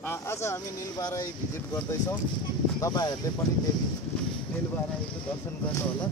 आज हामी नीलबाराई भिजिट गर्दैछौँ। तपाईहरुले पनि त्यो नीलबाराईको दर्शन गर्नु होला।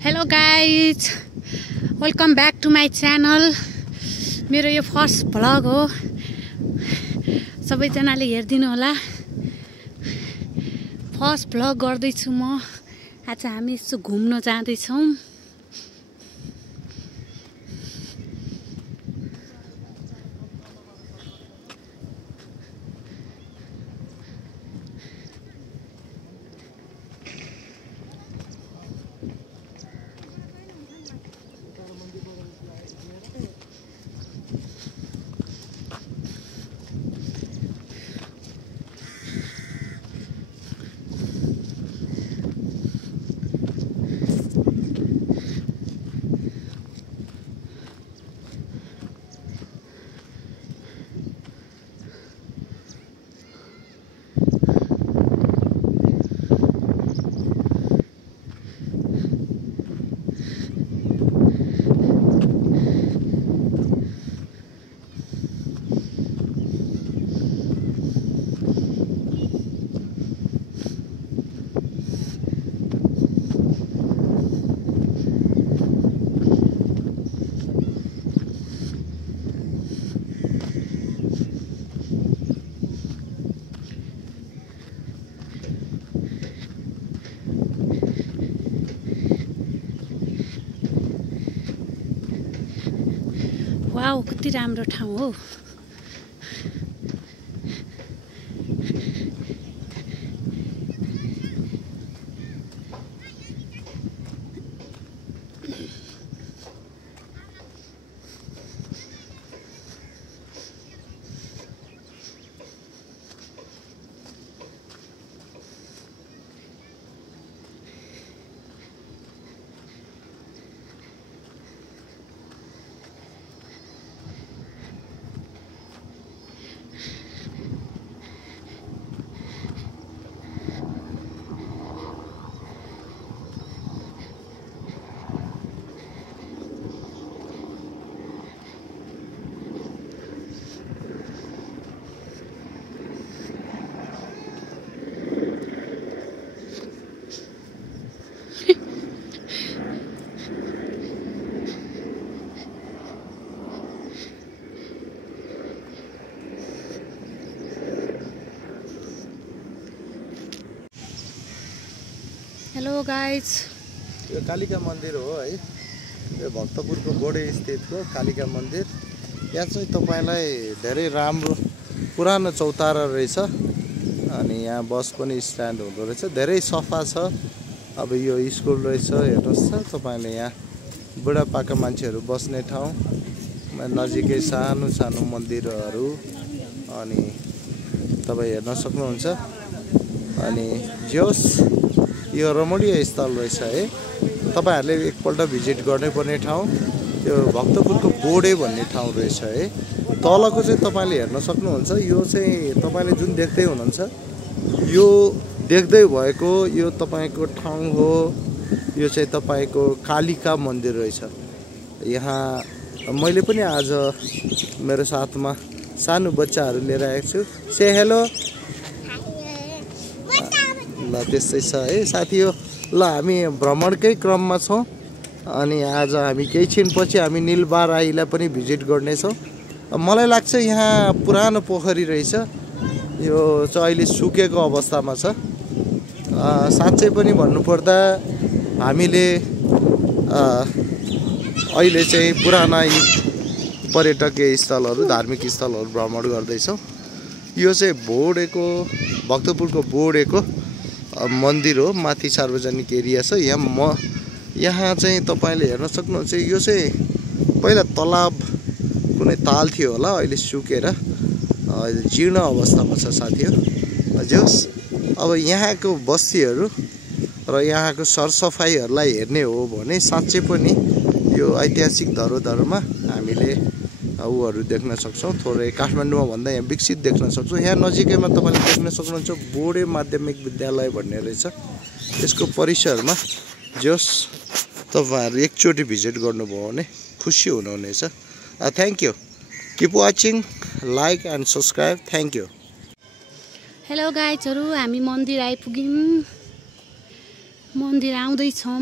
Hello guys, welcome back to my channel. मेरो यो फर्स्ट भ्लग हो, सबैजनाले हेरिदिनु होला। फर्स्ट भ्लग गर्दैछु म। आज हामी यसो घुम्न जाँदैछौँ। वाउ, कति राम्रो ठाउँ हो। हेलो गाइज, यो कालिका मन्दिर हो है। यो भक्तपुरको बोडे स्थितको कालिका मन्दिर। यहाँ चाहिँ तपाईलाई धेरै राम्रो पुरानो चौतारा रहेछ। अनि यहाँ बस पनि स्ट्यान्ड हुँदो रहेछ। धेरै सफा छ। अब यो स्कुल रहेछ, हेर्नुहोस् त तपाईले। यहाँ बुढापाका मान्छेहरू बस्ने ठाउँ, नजिकै सानो सानो मन्दिरहरू अनि तपाईँ हेर्न सक्नुहुन्छ। अनि जोस यो रमणीय स्थल रहेछ है। तपाईहरुले एकपल्ट भिजिट गर्नुपर्ने ठाउँ यो भक्तपुरको बोडे भन्ने ठाउँ रहेछ है। तलको चाहिँ तपाईले हेर्न सक्नुहुन्छ। यो चाहिँ तपाईले जुन देख्दै हुनुहुन्छ, यो देख्दै भएको यो तपाईको ठाउँ हो। यो चाहिँ तपाईको कालिका मन्दिर रहेछ। यहाँ मैले पनि आज मेरो साथमा सानो बच्चाहरू लिएर आएको छु। से हेलो। ल त्यस्तै छ है साथी हो। ल हामी भ्रमणकै क्रममा छौँ। अनि आज हामी केही छिनपछि हामी नीलबाराईलाई पनि भिजिट गर्नेछौँ। मलाई लाग्छ यहाँ पुरानो पोखरी रहेछ। यो चाहिँ अहिले सुकेको अवस्थामा छ। साँच्चै पनि भन्नुपर्दा हामीले अहिले चाहिँ पुराना पर्यटकीय स्थलहरू, धार्मिक स्थलहरू भ्रमण गर्दैछौँ। यो चाहिँ बोडेको, भक्तपुरको बोडेको मन्दिर हो। माथि सार्वजनिक एरिया छ। यहाँ चाहिँ तपाईले हेर्न सक्नुहुन्छ। यो चाहिँ पहिला तलाब, कुनै ताल थियो होला, अहिले सुकेर जीर्ण अवस्थामा छ साथीहरू। जोस् अब यहाँको बस्तीहरू र यहाँको सरसफाइहरूलाई हेर्ने हो भने साँच्चै पनि यो ऐतिहासिक धरोहरमा हामीले ऊहरू देख्न सक्छौँ। थोरै काठमाडौँमा भन्दा यहाँ विकसित देख्न सक्छौँ। यहाँ नजिकैमा तपाईँले देख्न सक्नुहुन्छ बोडे माध्यमिक विद्यालय भन्ने रहेछ। यसको परिसरमा जस तपाईँहरू एकचोटि भिजिट गर्नुभयो भने खुसी हुनुहुनेछ। Thank you, keep watching, like and subscribe, thank you. Hello गाइजहरू, हामी मन्दिर आइपुग्यौँ। मन्दिर आउँदैछौँ।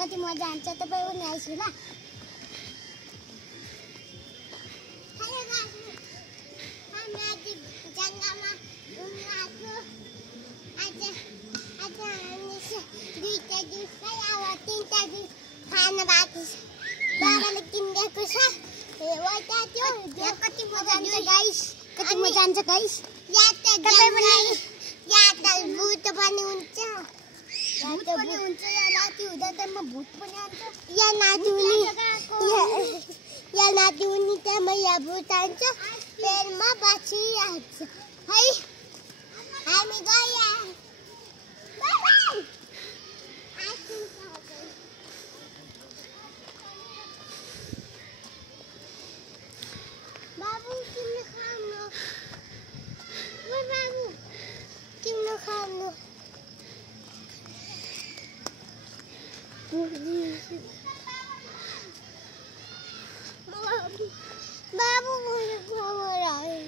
कति मजा आउँछ तपाईँ पनि आइसु ल। हेलो गाइस, हामी आज जङ्गलमा घुम्न आएको। आज हामी दुईटा दिन अब तीनटा दिन खाना बाँकी छ। बाबाले किनिदिएको छ। वटा त्यो कति मजा आउँछ गाइस, कति मजा आउँछ गाइस। यात्रा भूत पनि हुन्छ। भूत पनि हुन्छ या नाति हुँदा त म भूत पनि आउँछ। या नाति हुने टाइममा या भूत आउँछ। फेरि म बसिहाल्छ है। हामी गयो। बाबु तिमीले खानु। बाबु तिमीले खानु। बाबु मुझे खबर आए।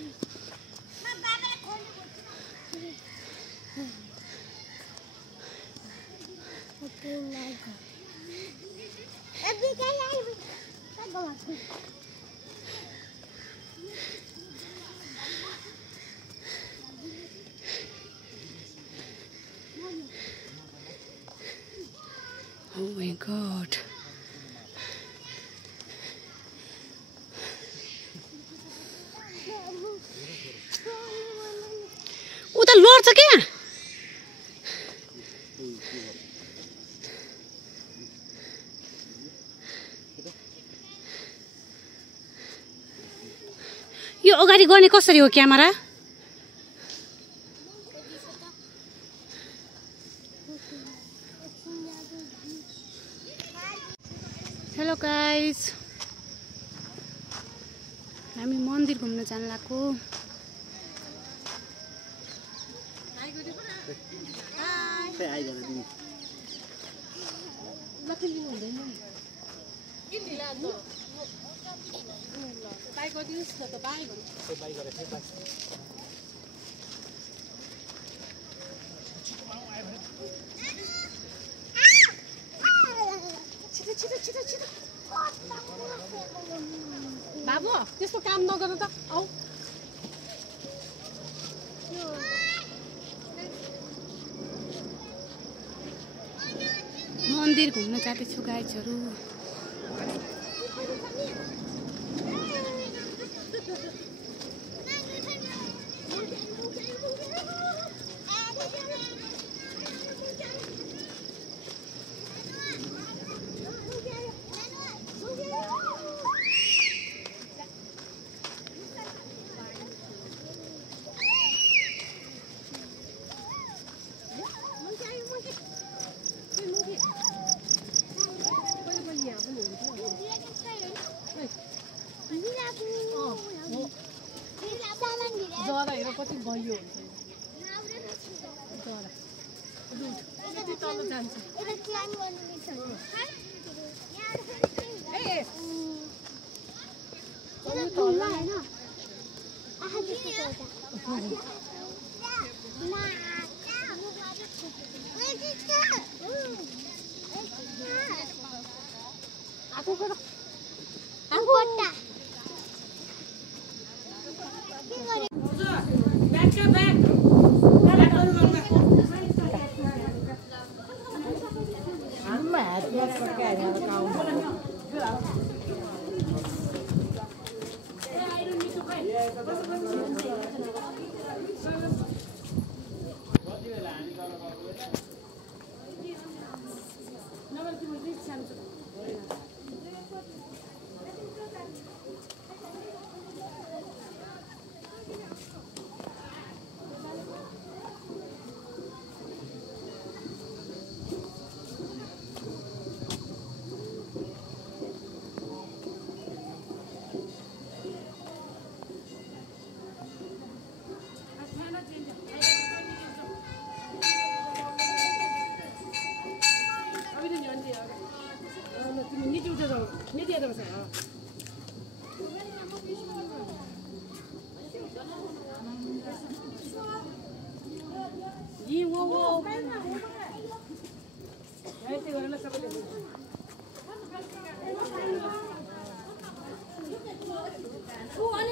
अभी क्या लाई? Oh my god. उता लड्छ क्या। यो अगाडि गर्ने कसरी हो क्यामेरा? हेलो गाइस, हामी मन्दिर घुम्न जान लागेको। बाबु त्यस्तो काम नगर्नु त। आऊ मन्दिर घुम्न जाँदैछु गाइजहरू। जरा हेर कति गयो हुन्छ। जरा यति तल जान्छ। Aku kena. Aku kota. Oh,